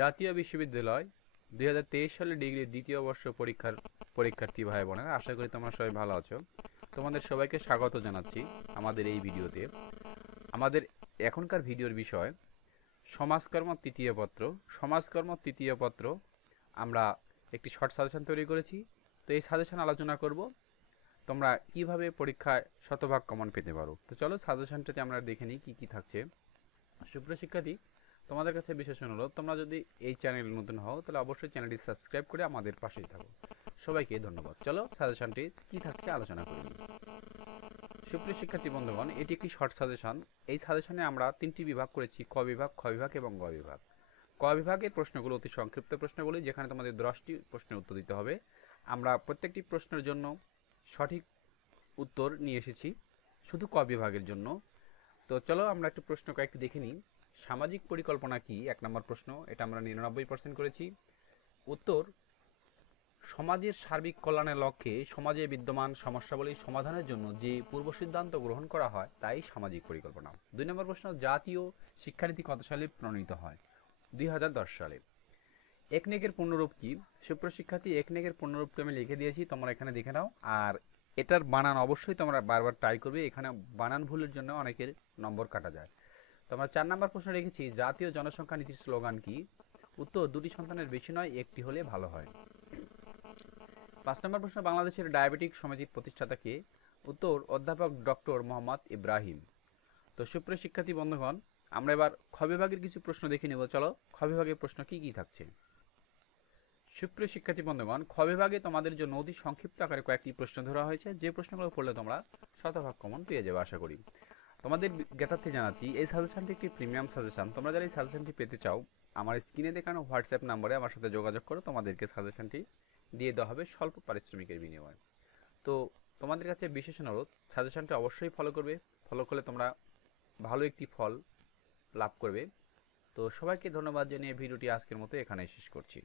জাতীয় বিশ্ববিদ্যালয় 2023 সালে ডিগ্রি দ্বিতীয় বর্ষ পরীক্ষার্থী ভাই বোনেরা, আশা করি তোমরা সবাই ভালো আছো। তোমাদের সবাইকে স্বাগত জানাচ্ছি আমাদের এই ভিডিওতে। আমাদের এখনকার ভিডিওর বিষয় সমাজকর্ম তৃতীয় পত্র। সমাজকর্ম তৃতীয় পত্র আমরা একটি শর্ট সাজেশন তৈরি করেছি। তো এই সাজেশন আলোচনা করব তোমরা কিভাবে পরীক্ষায় শতভাগ কমন পেতে পারো। তো চলো সাজেশনটাতে আমরা দেখে নিই কি কি থাকছে। সুপ্রিয় শিক্ষার্থী, তোমাদের কাছে বিশেষ অনুরোধ, তোমরা যদি এই চ্যানেল নতুন হও তাহলে অবশ্যই চ্যানেলটি সাবস্ক্রাইব করে আমাদের পাশেই থাকো। সবাইকে ধন্যবাদ। চলো সাজেশনটি কি থাকছে আলোচনা করি। সুপ্রিয় শিক্ষার্থী বন্ধুগণ, এটি একটি শর্ট সাজেশন। এই সাজেশনে আমরা তিনটি বিভাগ করেছি: ক বিভাগ, খ বিভাগ এবং গ বিভাগ। ক বিভাগের প্রশ্নগুলো অতি সংক্ষিপ্ত প্রশ্নগুলি, যেখানে তোমাদের 10টি প্রশ্নের উত্তর দিতে হবে। আমরা প্রত্যেকটি প্রশ্নের জন্য সঠিক উত্তর নিয়ে এসেছি শুধু ক বিভাগের জন্য। তো চলো আমরা একটু প্রশ্ন কয়েকটি দেখে নিই। সামাজিক পরিকল্পনা কি? 1 নম্বর প্রশ্ন, এটা আমরা 99% করেছি। উত্তর: সমাজের সার্বিক কল্যাণের লক্ষ্যে সমাজে বিদ্যমান সমস্যাবলী সমাধানের জন্য যে পূর্ব সিদ্ধান্ত গ্রহণ করা হয় তাই সামাজিক পরিকল্পনা। 2 নম্বর প্রশ্ন, জাতীয় শিক্ষানীতি কত সালে প্রণীত হয়? 2010 সালে। একনেকের পূর্ণরূপ কি? সুপ্রিয় শিক্ষার্থী, একনেকের পূর্ণরূপকে আমি লিখে দিয়েছি, তোমরা এখানে দেখে নাও। আর এটার বানান অবশ্যই তোমরা বারবার ট্রাই করবে, এখানে বানান ভুলের জন্য অনেকের নম্বর কাটা যায়। তো আমরা 4 নম্বর প্রশ্ন রেখেছি, জাতীয় জনসংখ্যা নীতির স্লোগান কি? উত্তর: দুটি সন্তানের বেশি নয়, একটি হলে ভালো হয়। 5 নম্বর প্রশ্ন, বাংলাদেশের ডায়াবেটিক সমিতির প্রতিষ্ঠাতা কে? উত্তর: অধ্যাপক ডক্টর মোহাম্মদ ইব্রাহিম। তো সুপ্রিয় শিক্ষার্থী বন্ধুগণ, আমরা এবার খ বিভাগের কিছু প্রশ্ন দেখে নেব। চলো খ বিভাগের প্রশ্ন কি কি থাকছে। সুপ্রিয় শিক্ষার্থী বন্ধুগণ, খ বিভাগে তোমাদের জন্য অতি সংক্ষিপ্ত আকারে কয়েকটি প্রশ্ন ধরা হয়েছে, যে প্রশ্নগুলো পড়লে তোমরা শতভাগ কমন পেয়ে যাবে আশা করি। তোমাদের জ্ঞাতার্থে জানাচ্ছি, এই সাজেশনটি একটি প্রিমিয়াম সাজেশন। তোমরা যারা এই সাজেশনটি পেতে চাও, আমার স্ক্রিনে দেখানো হোয়াটসঅ্যাপ নাম্বারে আমার সাথে যোগাযোগ করো, তোমাদেরকে সাজেশনটি দিয়ে দেওয়া হবে স্বল্প পারিশ্রমিকের বিনিময়ে। তো তোমাদের কাছে বিশেষ অনুরোধ, সাজেশনটি অবশ্যই ফলো করবে। ফলো করলে তোমরা ভালো একটি ফল লাভ করবে। তো সবাইকে ধন্যবাদ জানিয়ে ভিডিওটি আজকের মতো এখানেই শেষ করছি।